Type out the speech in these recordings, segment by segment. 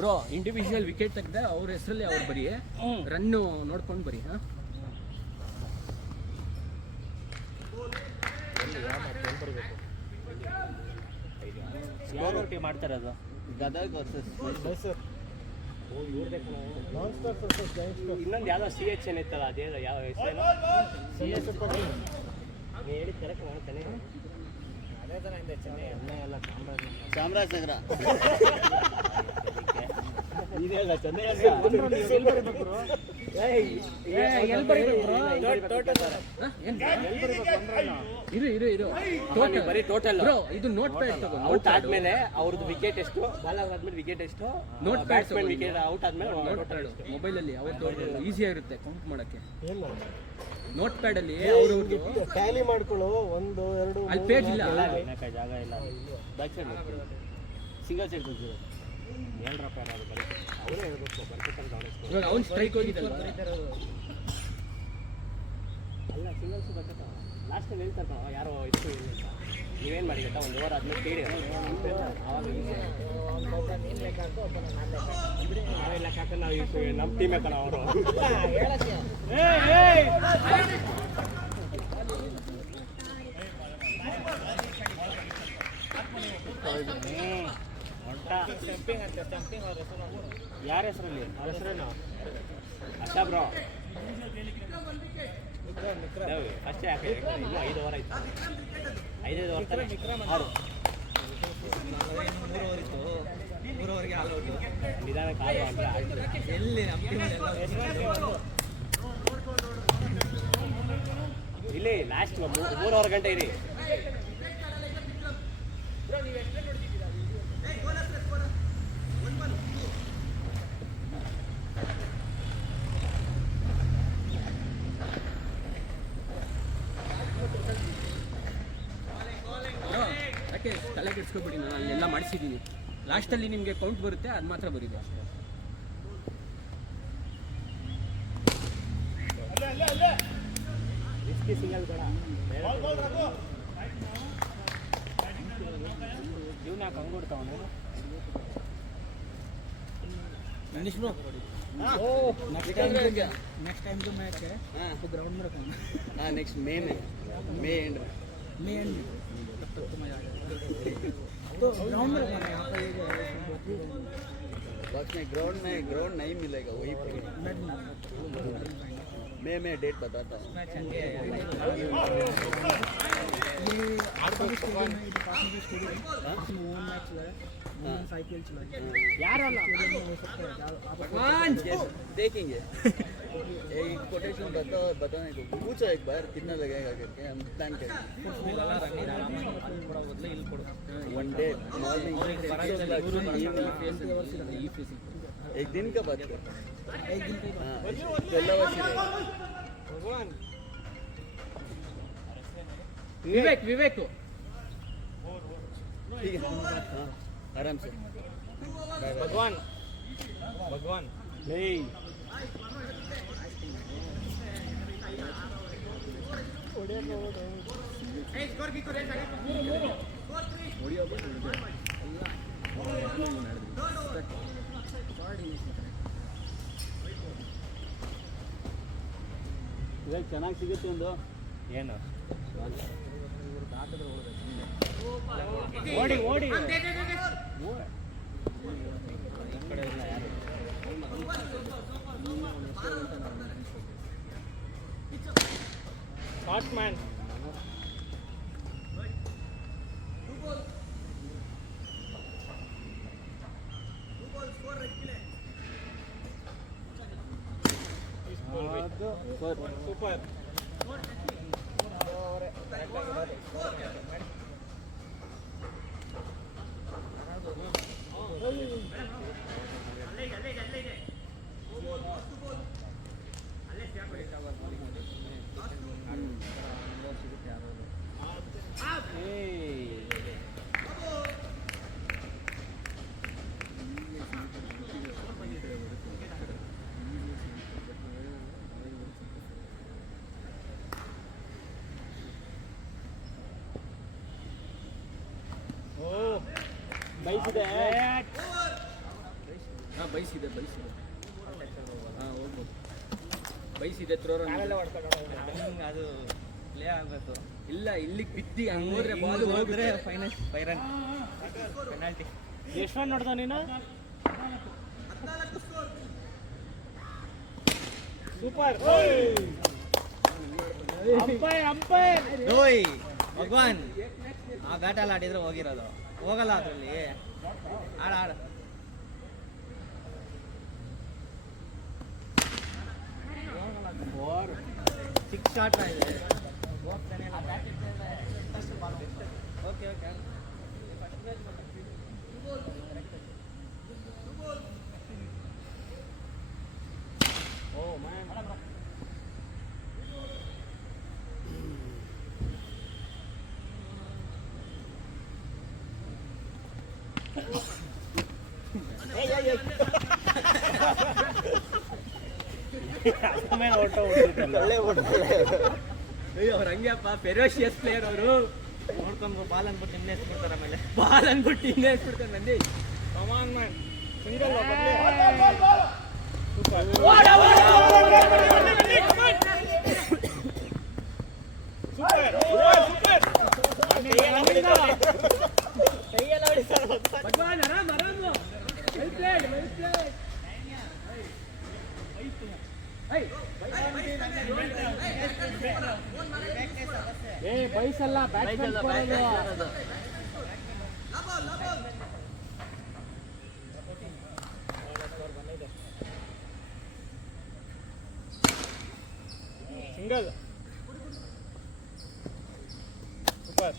Bro individual wicket ತೆಗೆದ ಅವ್ರ ಹೆಸರಲ್ಲಿ ಅವ್ರು ಬರೀ ರನ್ನು ನೋಡ್ಕೊಂಡು ಬರೀ. ಹಾಂ ಯಾವ ಟೀಮ್ ಮಾಡ್ತಾರೆ ಅದು? ಗದಗ್ ವರ್ಸಸ್ ಮೈಸೂರು. ಇನ್ನೊಂದು ಯಾವುದೋ CHN ಇತ್ತಲ್ಲ, ಅದೇನೋ ಯಾವ ಹೆಸರು ಹೇಳಿ ಕರೆಕ್ಟ್ ಮಾಡ್ತಾನೆ. ಅದೇ ಥರ ಇದೆ ಚೆನ್ನೈ ಎಲ್ಲ ಚಾಮರಾಜನಗರ. ಇದೆಲ್ಲ ಚೆನ್ನೈ ಬರೀ ಟೋಟಲ್ ಇದು ನೋಟ್ ಪ್ಯಾಡ್ ತಗೋ. ಔಟ್ ಆದ್ಮೇಲೆ ಅವ್ರದ್ದು ವಿಕೆಟ್ ಎಷ್ಟು, ಬಾಲ್ ಆದ್ಮೇಲೆ ವಿಕೆಟ್ ಎಷ್ಟು, ನೋಟ್ ಪ್ಯಾಡ್ ವಿಕೆಟ್ ಔಟ್ ಆದ್ಮೇಲೆ ನೋಟ್ ಪ್ಯಾಡ್ ಮೊಬೈಲಲ್ಲಿ ಅವ್ರದ್ದು ಈಸಿ ಆಗಿರುತ್ತೆ ಕೌಂಟ್ ಮಾಡೋಕ್ಕೆ. ನೋಟ್ ಪ್ಯಾಡ್ ಅಲ್ಲಿ ಟ್ಯಾಲಿ ಮಾಡ್ಕೊಳ್ಳೋ 1 2 ಅಲ್ಲಿ ಪೇಜ್ ಇಲ್ಲ, ಜಾಗ ಇಲ್ಲ. ಬ್ಯಾಕ್ ಸೈಡ್ ಸಿಂಗಲ್ ಸೈಡ್ ಬಂದಿರೋ ಹೇಳ್ರಪ್ಪ ಯಾರು ಬರೀ ಅವರೇ ಹೇಳ್ಬೇಕು ಬರ್ಬೇಕಂತ ಅವ್ರು. ಇವಾಗ ಅವ್ನು ಸ್ಟ್ರೈಕ್ ಹೋಗಿದ್ದಲ್ಲ ಅಲ್ಲ, ಸಿಂಗಲ್ಸ್ ಬರ್ಬೇಕ ಲಾಸ್ಟಲ್ಲಿ ಹೇಳ್ತಾರೆ ಯಾರೋ ಇಷ್ಟು ನೀವೇನು ಮಾಡಿ ಗೊತ್ತಾ, 1 ಓವರ್ ಆದ್ಮೇಲೆ ಕೇಳಿ ಅವಾಗ ನೀನು ಲೆಕ್ಕ ಹಾಕೋ ನಾವೇ ಲೆಕ್ಕ ಹಾಕೋ. ನಾವು ನಮ್ಮ ಟೀಮ್ ಹಾಕೋಣ ಅವರು ಯಾರ ಹೆಸರಲ್ಲಿ? ಅವ್ರ ಹೆಸರೇನು? ಅಷ್ಟಾ ಬ್ರೋ ಫಸ್ಟ್ ಯಾಕೆ ಇನ್ನೂ 5 ಓವರ್ ಆಯ್ತು. 5 ಓವರ್ ತಾನೆ 6 3 ಓವರ್ಗೆ ಆಲ್ ಔಟ್. ನಿಧಾನಕ್ಕೆ ಆರು ಅಂದರೆ ಆಯ್ತು. ಎಲ್ಲಿ ನಮ್ಮ ಇಲ್ಲಿ ಲಾಸ್ಟ್ 3 ಓವರ್ ಗಂಟೆ ಇರಿ. ಯಾಕೆ ತಲೆ ಕೆಡ್ಸ್ಕೊಬಿಡಿ, ನಾನು ಅಲ್ಲೆಲ್ಲ ಮಾಡಿಸಿದ್ದೀನಿ. ಲಾಸ್ಟಲ್ಲಿ ನಿಮಗೆ ಕೌಂಟ್ ಬರುತ್ತೆ, ಅದು ಮಾತ್ರ ಬರೀದೆ ಅಷ್ಟೇ. ರಿಸ್ಕಿ ಸಿಂಗಲ್ ಬೇಡ, ಜೀವನ ಯಾಕೆ ಹಂಗೊಡ್ತಾವನು. ನೆಕ್ಸ್ಟ್ टाइम जो मैच है तो ग्राउंड में रखना। हाँ नेक्स्ट मे एंड तब तक तो मजा आ जाएगा। तो ग्राउंड में रखना है यहाँ पर। बॉक्स में ग्राउंड नहीं मिलेगा, वही पर मैं डेट बताता हूँ. ये आरबी स्टेडियम है, ये पास में स्टेडियम है, इसमें वन मैच हुआ है, वुमेन्स IPL चला है यार। वाला स्टेडियम में हो सकता है भगवान देखेंगे. एक कोटेशन बताने को पूछो एक बार कितना लगेगा करके हम प्लान करेंगे. 1 डे मॉर्निंग एक दिन का बात कर. एक दिन का हाँ 12 आवर्स भगवान विवेक ठीक है. हाँ आराम से भगवान नहीं ಇವಾಗ ಚೆನ್ನಾಗಿ ಸಿಗುತ್ತೆ ಒಂದು. ಏನು ಓಡಿ ಓಡಿ ಈ ಕಡೆ ಇಲ್ಲ ಯಾರು. Short man super. ಬಯಸಿದೆ ಹಾಂ ಬೈಸಿದೆ ಹಾಂ ಹೋಗ್ಬೋದು ಬೈಸಿದೆ ಥ್ರೋರ್ ಅದು ಪ್ಲೇ ಆಗಬೇಕು. ಇಲ್ಲ ಇಲ್ಲಿಗೆ ಬಿದ್ದು ಹಂಗೆ ಹೋದ್ರೆ ಬಾಲ್ ಹೋದ್ರೆ ಫೈನಲ್ 5 ರನ್ ಪೆನಾಲ್ಟಿ. ಎಷ್ಟು ರನ್ ನೋಡ್ದ ನೀನು? ಸೂಪರ್. ಅಂಪೈರ್ ಡೋಯ್ ಭಗವಾನ್ ಆ ಬ್ಯಾಟಲ್ಲಿ ಆಡಿದ್ರೆ ಹೋಗಿರೋದು, ಹೋಗಲ್ಲ ಅದರಲ್ಲಿ. ಆಡ 6 ಶಾಟ್ ಇದೆ. ಓಕೆ ಓ ಮ್ಯಾನ್. ಅಯ್ಯೋ ಅವ್ರು ಹಂಗ್ಯಪ್ಪ ಫೆರೋಷಿಯಸ್ ಪ್ಲೇಯರ್ ಅವರು. ನೋಡ್ಕೊಂಡು ಬಾಲ್ ಅಂದ್ಬಿಟ್ಟು ನಿನ್ನೆ ಎಸ್ಬಿಡ್ತಾರೆ. ಆಮೇಲೆ ಬಾಲ್ ಅಂದ್ಬಿಟ್ಟು ಹಿಂದೆ ಇಟ್ಬಿಡ್ತಾರೆ ನಂದಿ. Come on man. ಸಿಂಗಲ್ ಭಗವಾನ್ ಆರಾಮ್ ವೆಲ್ ಪ್ಲೇಡ್ ಏ ಬೈಸಲ್ಲ, ಬ್ಯಾಟ್ಸ್ಮನ್ ಸಿಂಗಲ್. ಸೂಪರ್.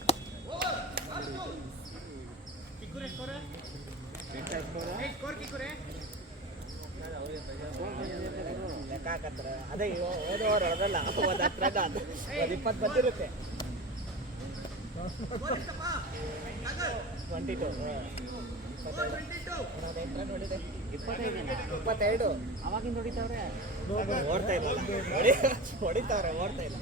ಲೆಕ್ಕ ಹಾಕತ್ತಾರೆ. ಅದೇ ಹೋದವರು ಅದಲ್ಲ, ಒಂದು 10 ರನ್ ಅದು 20 ಬಂದಿರುತ್ತೆ. 22 22 ಅವಾಗಿಂದ ಹೊಡಿತಾವ್ರೆ. ಓಡ್ತಾ ಇಲ್ಲ, ಹೊಡಿತಾವ್ರೆ, ಓಡ್ತಾ ಇಲ್ಲ.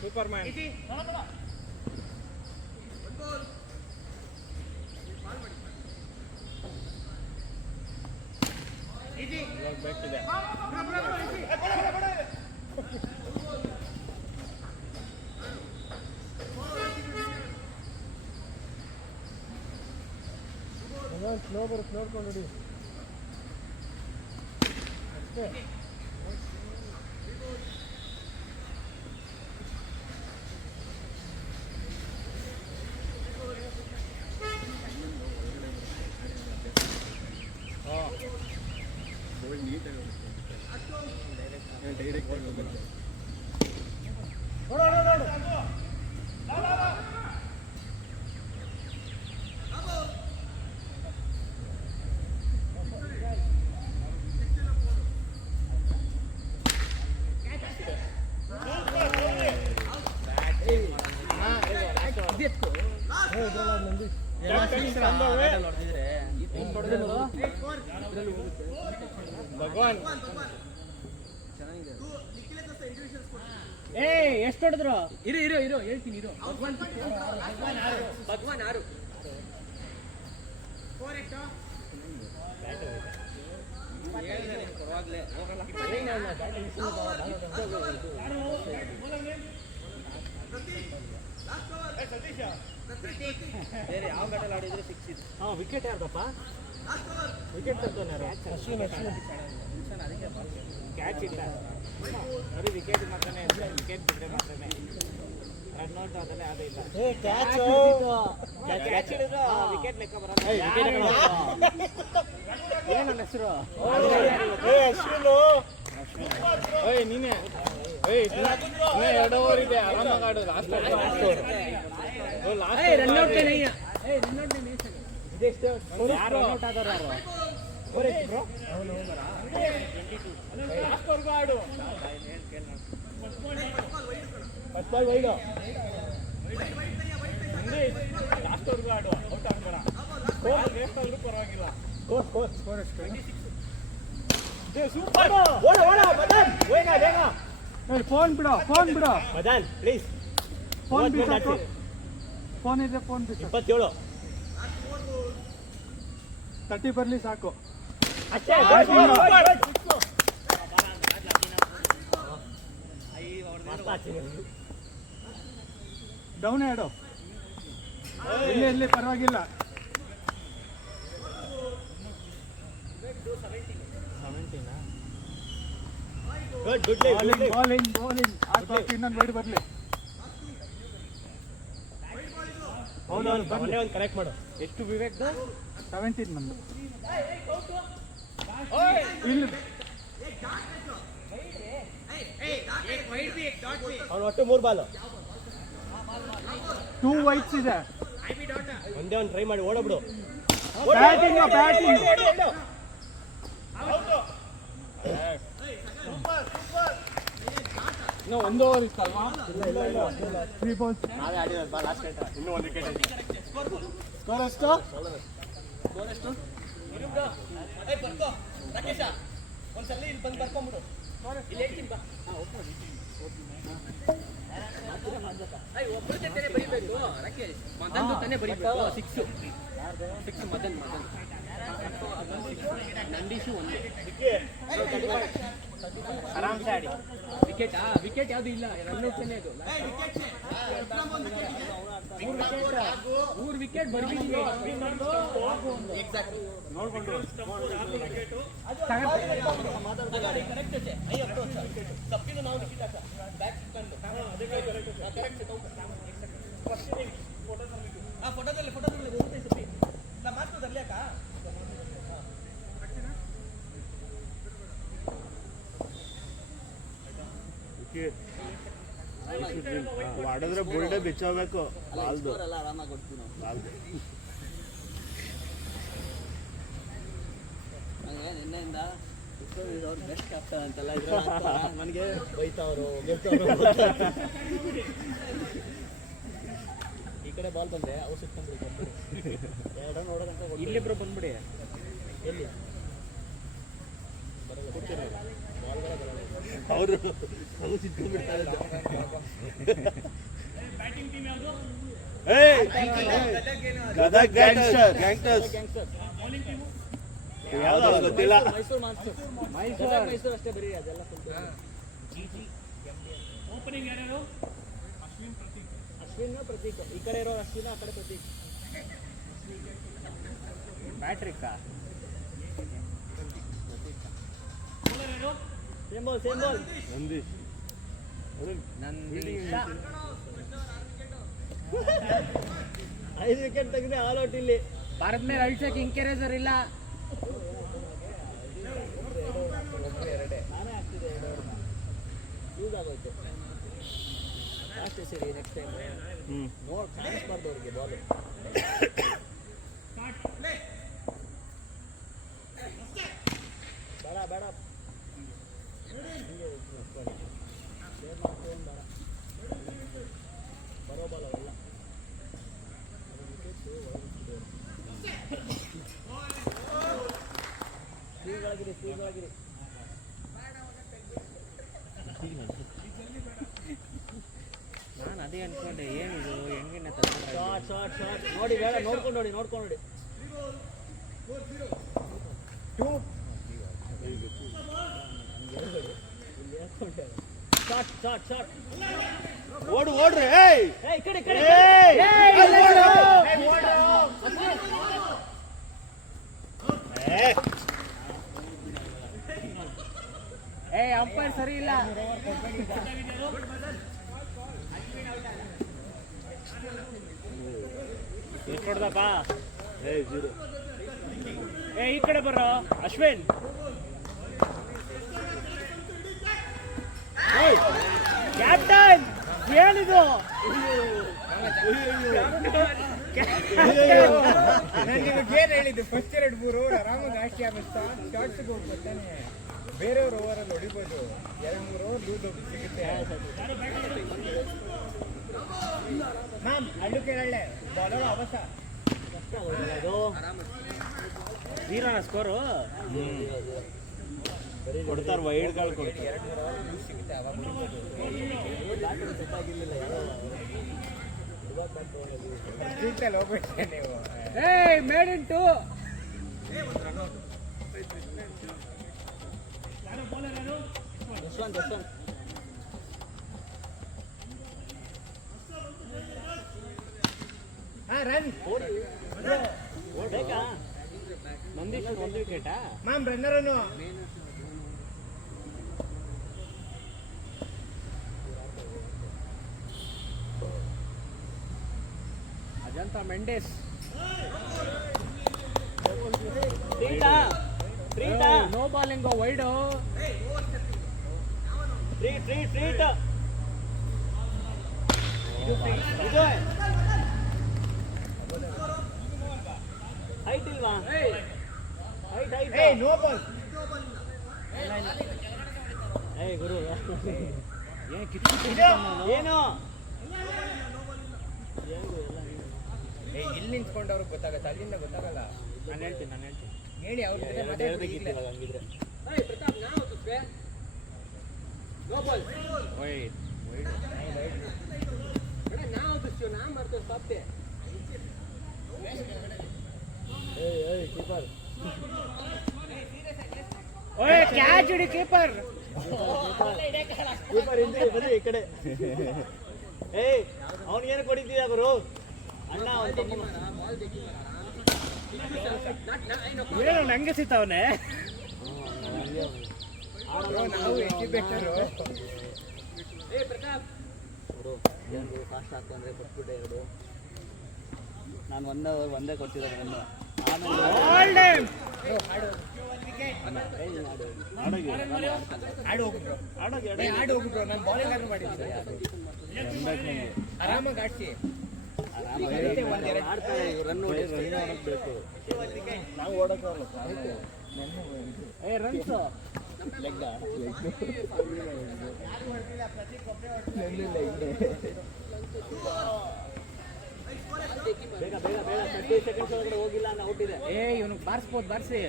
Super man. ಬೇಕಿದೆ. ಸ್ಲೋ ಬರುತ್ತೆ, ನೋಡ್ಕೊಂಡು ನೋಡಿ ಅಷ್ಟೇ. ಭಗವಾನ್ ಏ ಎಷ್ಟು ಹೊಡೆದ್ರು? ಇರು ಹೇಳ್ತೀನಿ ಇರು. ಭಗವಾನ್ 6 ಪರವಾಗಿಲ್ಲ, ಹೋಗಲ್ಲ. ಬೇರೆ ಯಾವ ಬ್ಯಾಟಲ್ಲಿ ಆಡಿದ್ರೆ 6 ಇದೆ. ವಿಕೆಟ್ ಯಾರ್ದಪ್ಪ? ವಿಕೆಟ್ ತರ್ತಾನೆ ಅಶ್ವಿನ್. ಅದಕ್ಕೆ ಕ್ಯಾಚ್ ಇಲ್ಲ, ಬರೀ ವಿಕೆಟ್ ಮಾತ್ರನೇ. ವಿಕೆಟ್ ಬಿಟ್ಟರೆ ಮಾತ್ರನೇ ರನ್ ಔಟ್ ಅದನ್ನೇ ಅದು ಇಲ್ಲ. ಕ್ಯಾಚ್ ಹಿಡಿದ್ರೆ ವಿಕೆಟ್ ಲೆಕ್ಕ ಬರೋದು. ಏನು ನನ್ನ ಹೆಸರು? ಅಶ್ವಿನ್. ನೀನೇ 2 ಓವರ್ ಇದೆ, ಆರಾಮಾಗಿ ಆಡು. ಲಾಸ್ಟ್ ರನ್ ಔಟ್ नहीं ಇದೆಷ್ಟು ಯಾರು ರನ್ ಔಟ್ ಆದವರು? ಯಾರು ಬ್ರೋ? ಲಾಸ್ಟ್ ವರ್ಗೂ ಆಡು. First ball wide. ಫೋನ್ ಬಿಡೋ ಮದನ್ ಪ್ಲೀಸ್ ಫೋನ್ ಬಿಸಾಕು ಫೋನ್ ಇದೆ ಫೋನ್ ಬಿಸಾಕು 27 30 ಬರಲಿ ಸಾಕು ಅಷ್ಟೇ ಡೌನ್ ಆಡು ಇಲ್ಲಿ ಪರವಾಗಿಲ್ಲ ಬಾಲಿಂಗ್ ಇನ್ನೊಂದು ವೈಡ್ ಬರಲಿ ಹೌದು ಬರಲಿ ಒಂದು ಕರೆಕ್ಟ್ ಮಾಡು ಎಷ್ಟು ವಿವೇಕ್ 17 ನಂದು ಇಲ್ಲಿ ಅವನು ಒಟ್ಟು 3 ಬಾಲು 2 ವೈಟ್ಸ್ ಇದೆ ಒಂದೇ ಒಂದು ಟ್ರೈ ಮಾಡಿ ಓಡಬಿಡು ಬ್ಯಾಟಿಂಗ್ ಇನ್ನು 1 ಓವರ್ ಇತ್ತಲ್ವಾ? ಇಲ್ಲ 3 ಬಾಲ್ಸ್ ನಾವೇ ಆಡಿರೋದು ಲಾಸ್ಟ್ ಗಂಟೆ ಇನ್ನೂ 1 ವಿಕೆಟ್ ಇದೆ ಸ್ಕೋರ್ ಎಷ್ಟು? ಒಂದ್ಸಲ ಇಲ್ಲಿ ಬಂದು ಬರ್ಕೊಂಡ್ಬಿಡು ಇಲ್ಲಿ ಹೇಳ್ತೀನಿ ಬಾ ಒಬ್ಬರಿಗೆ ತಾನೇ ಬರೀಬೇಕು ರಾಕೇಶ್ ಮದನ್ ತಾನೇ ಬರೀಬೇಕು 6 ಮದನ್ ನಂದೀಶು 1 ಆರಾಮ್ಸೆ ಆಡಿ ವಿಕೆಟ್ ಯಾವುದು ಇಲ್ಲ ರನ್ನೇ ಅದು 3 ವಿಕೆಟ್ ಬರ್ಬಿಟ್ಟಿದೆ ನೋಡ್ಕೊಂಡು ತಪ್ಪಿನ ನಾವು ಬ್ಯಾಕ್ ಫೋಟೋದಲ್ಲಿ ಮಾತ್ರ ಅಕ್ಕ ಮಾಡಿದ್ರೆ ಬುಲ್ಡೆ ಬಿಚ್ಚೋಬೇಕು ಬಾಲ್ದು ಆರಾಮಾಗಿ ಕೊಡ್ತೀವಿ ನಾವು ಬಾಲ್ದು ನನಗೆ ನಿನ್ನೆಯಿಂದ ಅವ್ರು ಬೆಸ್ಟ್ ಕ್ಯಾಪ್ಟನ್ ಅಂತೆಲ್ಲ ನನಗೆ ಬೈತಾವರು ಈ ಕಡೆ ಬಾಲ್ ಬಂದೆ ಅವು ಸಿಕ್ಕೊಂಡ್ಬಿಡಿ ಎರಡು ನೋಡೋದಂತ ಇಲ್ಲಿಬ್ರು ಬಂದ್ಬಿಡಿ ಎಲ್ಲಿ ಅವರು ಸಿಕ್ಕೊಂಡ್ಬಿಡ್ತಾರೆ ಗದಗ್ ಗ್ಯಾಂಗ್ಸ್ಟರ್ಸ್ ಯಾವ್ದು ಗೊತ್ತಿಲ್ಲ ಮೈಸೂರು ಅಷ್ಟೇ ಬರೀ ಅದೆಲ್ಲ ಓಪನಿಂಗ್ ಯಾರ್ಯಾರು ಅಶ್ವಿನ್ ಪ್ರತೀಕ್ ಈ ಕಡೆ ಇರೋ ಅಶ್ವಿನ್ ಆ ಕಡೆ ಪ್ರತೀಕ್ ಬ್ಯಾಟ್ರಿಕಾ ಸೇಮ್ ಬಾಲ್ ನಂದೀಶ್ 5 ವಿಕೆಟ್ ತೆಗೆದ್ರೆ ಆಲ್ ಔಟ್ ಇಲ್ಲಿ ಭಾರತ ಮೇಲೆ ಅಭಿಷೇಕ್ ಇಂಕೆರೇಜರ್ ಇಲ್ಲ ನಾನೇ ಆಗ್ತಿದೆ ಯೂಸ್ ಆಗೋಯ್ತು ಅಷ್ಟೇ ಸರಿ ನೆಕ್ಸ್ಟ್ ಟೈಮ್ ನೋಡಿ ಕಾಣಿಸ್ಬಾರ್ದು ಅವ್ರಿಗೆ ಬಾಲ್ ಬೇಡ ಬರೋ ಬಾಲ್ ಅವೆಲ್ಲ ಸ್ಪೀಡ್ಗಳಾಗಿರಿ ನಾನು ಅದೇ ಅನ್ಕೊಂಡೆ ಏನಿದು ಹೆಂಗಿನ ಶಾರ್ಟ್ ನೋಡಿ ಬೇಡ ನೋಡ್ಕೊಂಡು ನೋಡಿ ಶಾರ್ಟ್ ಓಡ್ರಿ ಈ ಕಡೆ ಅಂಪೈರ್ ಸರಿ ಇಲ್ಲ ಕೊಡ್ದಪ್ಪ ಈ ಕಡೆ ಬರೋ ಅಶ್ವಿನ್ ಕ್ಯಾಪ್ಟನ್ ಏನಿದು ಏನ್ ಹೇಳಿದ್ದು ಫಸ್ಟ್ 2-3 ಓವರ್ ಆರಾಮಾಗಿ ಆಸ್ತಿ ಆಗುತ್ತಾ ಶಾರ್ಟ್ಸ್ಗೆ ಹೋಗ್ತಾನೆ ಬೇರೆಯವ್ರ ಓವರಲ್ಲಿ ಹೊಡಿಬೋದು 2-3 ಓವರ್ ಲೂಸ್ ಸಿಗುತ್ತೆ ಮ್ಯಾಮ್ ಅಡ್ಡು ಕೇಳಳ್ಳೆ ಬಾಲರ್ ಅವಸ ಅದು ಜೀರೋನ ಸ್ಕೋರು. ಕೊಡ್ತಾರೆ ವೈಡ್ಗಳು ಕೊಡ್ತಾರೆ. ಸಿಗುತ್ತೆ ಅವಾಗ ಸೆಟ್ ಆಗಿರ್ಲಿಲ್ಲ ಯಾರೋ ಜೀತಲ್ಲಿ ಹೋಗ್ಬಿಟ್ಟೆ ನೀವು. ಏಯ್ ಮೇಡ್ ಇನ್ ಟು ಯಶವಂತ್ ಹಾ ರನ್ ಬೇಕಾ ನಂದೀಶ್ ಒಂದು ವಿಕೆಟಾ ಮ್ಯಾಮ್ ರನ್ನರನ್ನು Ajantha Mendis no bowling wide treat height ಇಲ್ವಾ ಹೈಟ್ ಏಯ್ ನೋ ಬಾಲ್. ಏಯ್ ಗುರು ಏನು ಏಯ್ ಇಲ್ಲಿ ನಿಂತ್ಕೊಂಡವ್ರಿಗೆ ಗೊತ್ತಾಗತ್ತೆ, ಅಲ್ಲಿಂದ ಗೊತ್ತಾಗಲ್ಲ. ನಾನು ಹೇಳ್ತೀನಿ ಹೇಳಿ ಅವ್ರ ಜೊತೆ ಮಾತಾಡ್ಬೇಕಿಲ್ಲ. ಹಂಗಿದ್ರೆ ಕ್ಯಾಚ್ ಹಿಡಿ ಕೀಪರ್ ಬನ್ನಿ ಈ ಕಡೆ. ಏಯ್ ಅವನಿಗೇನು ಕೊಡಿದ್ದೀಯ ಗುರು ಅಣ್ಣ ಏನು ನಂಗೆ ಸಿಗ್ತಾವನೆ. ನಾವು ಎಕ್ಸಿಬಿಟರು. ಫಾಸ್ಟ್ ಹಾಕೊಂಡ್ರೆ ಕೊಟ್ಬಿಟ್ಟೆ ಎರಡು. ನಾನು 1 hour ಒಂದೇ ಕೊಡ್ತಿದ್ದೆ ನನ್ನ. ಆಮೇಲೆ ಆಡು ಹೋಗ್ಬಿಟ್ರು. ಆಡು ಹೋಗ್ಬಿಟ್ರು. ನಾನು ಬಾಲಿಂಗ್ ಆದ್ರೂ ಮಾಡಿದ್ದೆ. ಆರಾಮಾಗಿ ಆಡ್ಸಿ. ಆಡ್ತಾರೆ ರನ್ ಬೇಕು. ನಾವು ಓಡೋಕ್ಕಾಗಲ್ಲ. ರನ್ಸ್ ಬೇಗ 30 ಸೆಕೆಂಡ್ಸ್ ಒಳಗಡೆ ಹೋಗಿಲ್ಲ ಅನ್ನೋ ಔಟ್ ಇದೆ. ಇವನು ಬಾರಿಸ್ಬೋದು ಬಾರಿಸಿ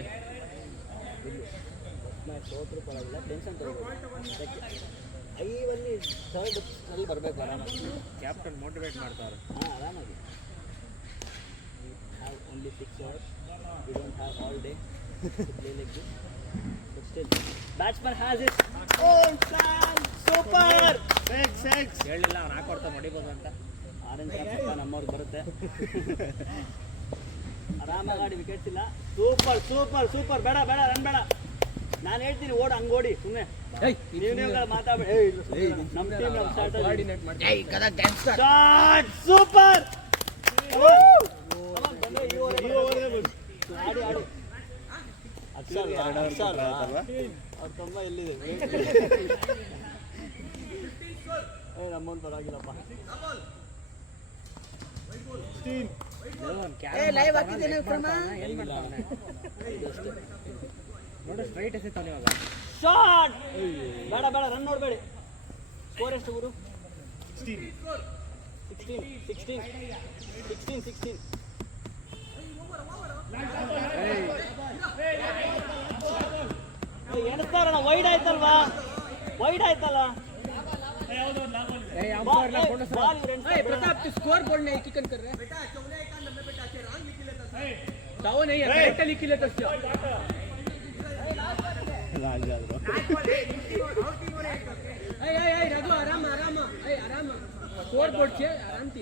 ಸೋತ್ರು ಪರವಾಗಿಲ್ಲ, ಟೆನ್ಷನ್ ತಗೋಬೇಕು. ಐವಲ್ಲಿ ಥರ್ಡ್ ಅಲ್ಲಿ ಬರಬೇಕು ಆರಾಮಾಗಿ. ಕ್ಯಾಪ್ಟನ್ ಮೋಟಿವೇಟ್ ಮಾಡ್ತಾರೆ. ಹಾಂ ಆರಾಮಾಗಿ. Have only 6 hours. We don't have all day to play like this. But still, batsman has his own plan. Super! ಹೇಳಿಲ್ಲ ಅವ್ನು ಹಾಕೊಡ್ತಾನೆ ಹೊಡಿಬೋದು ಅಂತ. ಆರೆಂಜ್ ಕ್ಯಾಪ್ ನಮ್ಮವ್ರಿಗೆ ಬರುತ್ತೆ. ಆರಾಮಾಗಿ ಆಡಿ ವಿಕೆಟ್ಸ್ ಇಲ್ಲ. ಸೂಪರ್ ಬೇಡ ರನ್ ಬೇಡ. ನಾನು ಹೇಳ್ತೀನಿ ಓಡ್ ಹಂಗೋಡಿ ಸುಮ್ಮನೆ ನೀವು ಮಾತಾಡ್ಬೇಡಿ. ನಮ್ಮ ಟೀಮ್ ನಮ್ಮ ಸ್ಟಾರ್ಟ್ ಸೂಪರ್ ಆಡಿ ಅಕ್ಷರ ಅವ್ರ ತುಂಬ ಎಲ್ಲಿದೆ ನಮ್ಮೊಂದು ಪರವಾಗಿಲ್ಲಪ್ಪ. ನೋಡಿ ಸ್ಟ್ರೈಟ್ ಎಸಿತಾನೆ ಇವಾಗ. ಶಾಟ್ ಬೇಡ ರನ್ ನೋಡಬೇಡಿ. ಸ್ಕೋರ್ ಎಷ್ಟು ಗುರು? 16 ಎಣಿಸ್ತಾರಣ. ವೈಡ್ ಆಯ್ತಲ್ಲ प्रताप तू स्कोर बोलने की कन कर रहे ताऊ नहीं है करेक्ट लिख ले तो ए रघु आराम स्कोर बोर्ड छे आराम थी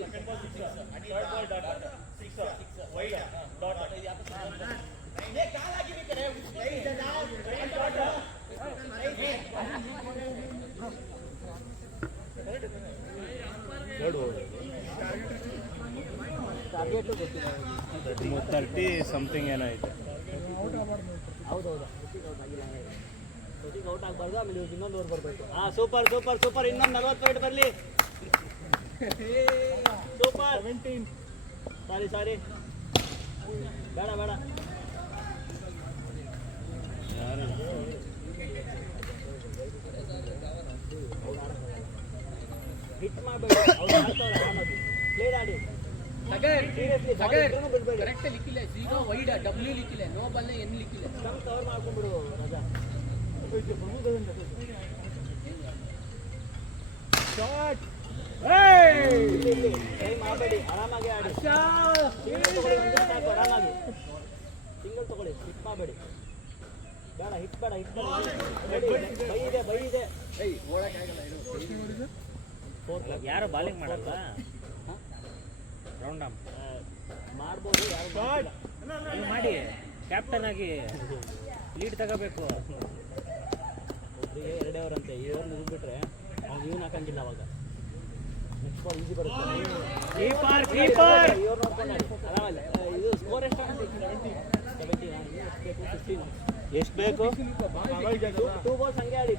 ಟಾರ್ಗೆಟ್ ಗೊತ್ತಿಲ್ಲ. 30 ಸಮಥಿಂಗ್ ಏನೋ ಐತೆ. ಹೌದು ಔಟ್ ಆಗಬಾರ್ದು. ಆಮೇಲೆ ಇನ್ನೊಂದು ಓವರ್ ಬರಬೇಕು. ಹಾಂ ಸೂಪರ್ ಇನ್ನೊಂದು 40 ಪಾಯಿಂಟ್ ಬರಲಿ. ಸೂಪರ್ 17 ಸಾರಿ ಬೇಡ ಹಿಟ್ ಮಾಡಬೇಡಿ. ಅವ್ರು ಆಡ್ತಾವ್ರೆ ಆರಾಮಾಗಿ. ಪ್ಲೇಡ್ ಆಡಿ. ಸಗರ್ Seriously, ball ಸಗರ್ ಇದ್ರೂನು ಬಿಡ್ಬೇಡಿ. ಕರೆಕ್ಟ್ ಲಿಕ್ಕಿಲ್ಲ ಈಗ ವೈಡ್ ಡಬ್ಲ್ಯೂ ಲಿಕ್ಕಿಲ್ಲ ನೋ ಬಾಲ್ ಎನ್ ಲಿಕ್ಕಿಲ್ಲ ಕವರ್ ಮಾಡ್ಕೊಂಡ್ಬಿಡು ರಾಜಾ. ಶಾಟ್ ಇಲ್ಲಿ ಟ್ರೈ ಮಾಡಬೇಡಿ, ಆರಾಮಾಗಿ ಆಡಿ. ಸಿಂಗಲ್ ತಗೊಳ್ಳಿ, ಒಂದೇ ಸಾಕು, ಆರಾಮಾಗಿ ಸಿಂಗಲ್ ತಗೊಳ್ಳಿ, ಹಿಟ್ ಮಾಡಬೇಡಿ. ಬೇಡ ಹಿಟ್ ಬೇಡ. ಬೈ ಇದೆ. ಏಯ್ ಓಡಕ್ಕಾಗಲ್ಲ ಇದು ಯಾರು ಬಾಲಿಂಗ್ ಮಾಡಲ್ಲ ರೌಂಡ್ ಅಪ್ ಮಾಡ್ಬೋದು, ಯಾರು ಶಾಟ್ ನೀವು ಮಾಡಿ ಕ್ಯಾಪ್ಟನ್ ಆಗಿ ಲೀಡ್ ತಗೋಬೇಕು. ಒಬ್ಬರಿಗೆ 2 ಓವರ್ ಅಂತೆ, ಈ ಓವರ್ ಮುಗಿದ್ಬಿಟ್ರೆ ಅವ್ನು ಇವನು ಹಾಕಂಗಿಲ್ಲ ಅವಾಗ. ನೆಕ್ಸ್ಟ್ ಬಾಲ್ ಈಸಿ ಬರುತ್ತೆ. ಕೀಪರ್ ಇವ್ರು ನೋಡ್ಕೊಂಡು ಆಡಿ ಆರಾಮಲ್ಲ. ಇದು ಸ್ಕೋರ್ ಎಷ್ಟು? 17 ಎಷ್ಟು ಬೇಕು? 2 ಬಾಲ್ಸ್ ಹಂಗೆ ಆಡಿ.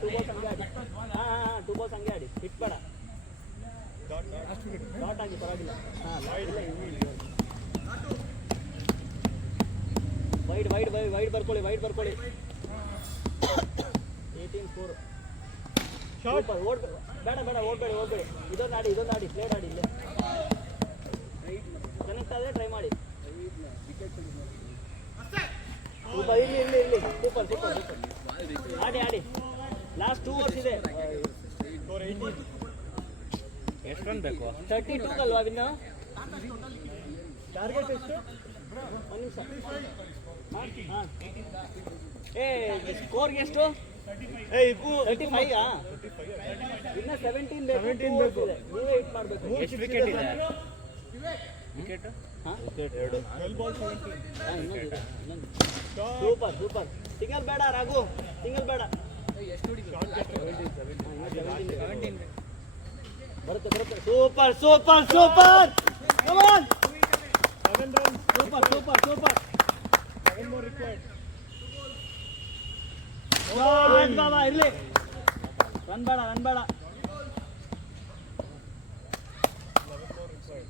ಹಾಂ 2 ಬಾಲ್ಸ್ ಹಂಗೆ ಆಡಿ, ಹಿಟ್ ಬೇಡ. ಡಾಟ್ ಆಗಿ ಪರವಾಗಿಲ್ಲ. ಹಾಂ ವೈಡ್ ಬರ್ಕೊಳ್ಳಿ. 18 ಸ್ಕೋರ್. ಶಾಟ್ ಬೇಡ ಓಡ್ಬೇಡಿ. ಇದೊಂದು ಆಡಿ ಪ್ಲೇಡ್ ಆಡಿ. ಇಲ್ಲೇ ಕನೆಕ್ಟ್ ಆದರೆ ಟ್ರೈ ಮಾಡಿ. ಇಲ್ಲಿ ಸೂಪರ್ ಆಡಿ. ಲಾಸ್ಟ್ 2 ಓವರ್ಸ್ ಇದೆ. ಎಷ್ಟು ರನ್ ಬೇಕು? 32 ಅಲ್ವಾ ವಿನ್ನ? ಟಾರ್ಗೆಟ್ ಎಷ್ಟು? ಒಂದು ನಿಮಿಷ. ಹಾಂ ಏ ಸ್ಕೋರ್ಗೆ ಎಷ್ಟು? 35 ಇನ್ನು 17 ಬೇಕು. ನೀವೇ ಹಿಟ್ ಮಾಡಬೇಕು. ಎಷ್ಟು ವಿಕೆಟ್ ಇದೆ? ವಿಕೆಟ್ ಹಾಂ 2. ಇನ್ನೊಂದು. ಸೂಪರ್. ಸಿಂಗಲ್ ಬೇಡ ರಾಘು, ಸಿಂಗಲ್ ಬೇಡ. ಎಷ್ಟು ಹೊಡಿಬೇಕು ಬರುತ್ತೆ. Super come on. 7 runs, super 7 more required. ಬಾಬಾ ಇರ್ಲಿ. ರನ್ ಬೇಡ. 11 more required.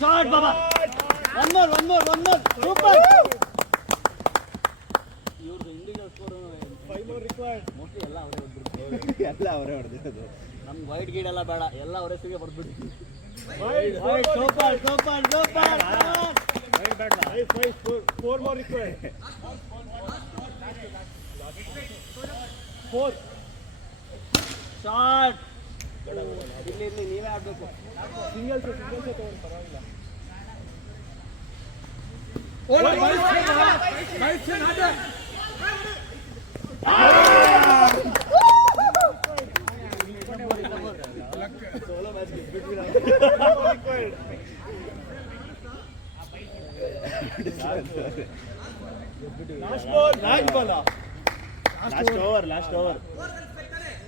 ಶಾಟ್ ಬಾಬಾ. One more super. ಇವ್ರದ್ದು individual score 5 more required. Mostly ಎಲ್ಲ ಅವರೇ ಹೊಡೆದಿರೋದು. ನಮ್ಗೆ ವೈಡ್ ಗೀಡ್ ಎಲ್ಲ ಬೇಡ, ಎಲ್ಲ ಅವರೇ ಸಿಗೆ ಬರ್ಬಿಡಿ. Wide. ಸೂಪರ್. ವೈಡ್ ಬೇಡ. 4 more required. 4. ಶಾಟ್. ಇಲ್ಲಿ ನೀವೇ ಆಡಬೇಕು. ಸಿಂಗಲ್ಸ್ ತಗೊಂಡು ಪರವಾಗಿಲ್ಲ. Last ball. Last over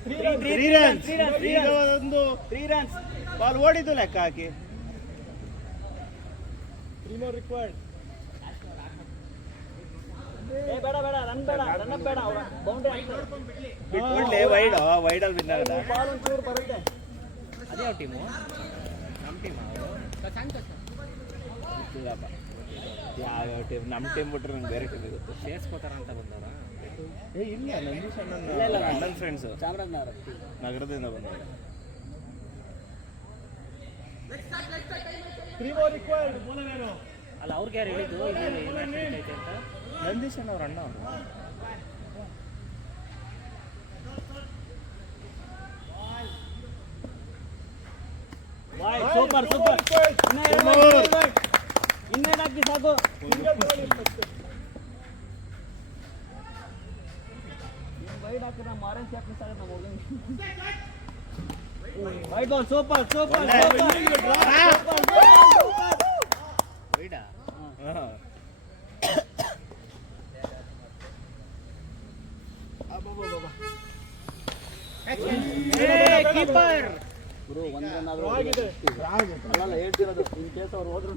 3 runs. ಈಗ ಒಂದು 3 runs. ಬಾಲ್ ಓಡಿದ್ದು ಲೆಕ್ಕ ಹಾಕಿ. 3 more required. ಬೇಡ ರನ್ ಬೇಡ. ಬೌಂಡ್ರಿ ಬಿಟ್ಬಿಡ್ಲಿ. ವೈಡಲ್ಲಿ ವಿನ್ ಆಗದ. ಬಾಲ್ ಒಂಚೂರು ಬರುತ್ತೆ. ಅದೇ ಯಾವ ಟೀಮು? ನಮ್ಮ ಟೀಮ್ ಯಾವ ಟೀಮ್? ನಮ್ಮ ಟೀಮ್ ಬಿಟ್ರೆ ನಂಗೆ ಬೇರೆ ಟೀಮ್ ಗೊತ್ತು. ಸೇರ್ಸ್ಕೋತಾರ ಅಂತ ಬಂದವರ? ಇಲ್ಲ, ನಂದೀಶ್ ನನ್ನ ಫ್ರೆಂಡ್ಸು ಚಾಮರಾಜನಗರ ನಗರದಿಂದ ಬಂದವರು. 3 more required. ಅಲ್ಲ, ಅವ್ರಿಗೆ ಯಾರು ಹೇಳಿದ್ದು ಐತೆ ಅಂತ? ನಂದೀಶ್ ಅವ್ರ ಅಣ್ಣ ಅವರು. ಸೂಪರ್. ಇನ್ನೇನು ಹಾಕಿ ಸಾಕು. ವೈಡ್ ಹಾಕಿ ನಮ್ಮ ಆರೆಂಜ್ ಹಾಕಿ ಸಾಕು ನಮ್ಮ ಹುಡುಗನಿಗೆ. Wide ball. ಸೂಪರ್. ವೈಡಾ? ಕೀಪರ್ ಗುರು ಒಂದೇನಾದ್ರೂ ಅಲ್ಲ ಹೇಳ್ತಿರೋದು. ಇನ್ ಕೇಸ್ ಅವ್ರು ಹೋದ್ರು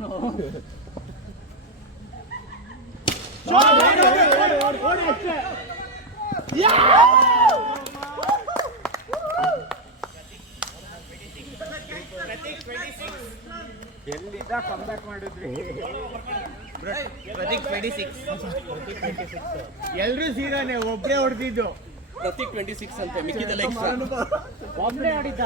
ಎಲ್ಲಿಂದ ಕಮ್ಬ್ಯಾಕ್ ಮಾಡಿದ್ರಿ? ಪ್ರತೀಕ್ 26 ಎಲ್ರೂ ಸೀದಾನೆ, ಒಬ್ಬರೇ ಹೊಡೆದಿದ್ದು. ಪ್ರತೀಕ್ 26 ಅಂತೆ, ಮಿಕ್ಕಿದೆಲ್ಲ ಎಕ್ಸ್ಟ್ರಾ. ಒಬ್ಬನೇ ಆಡಿದ್ದ.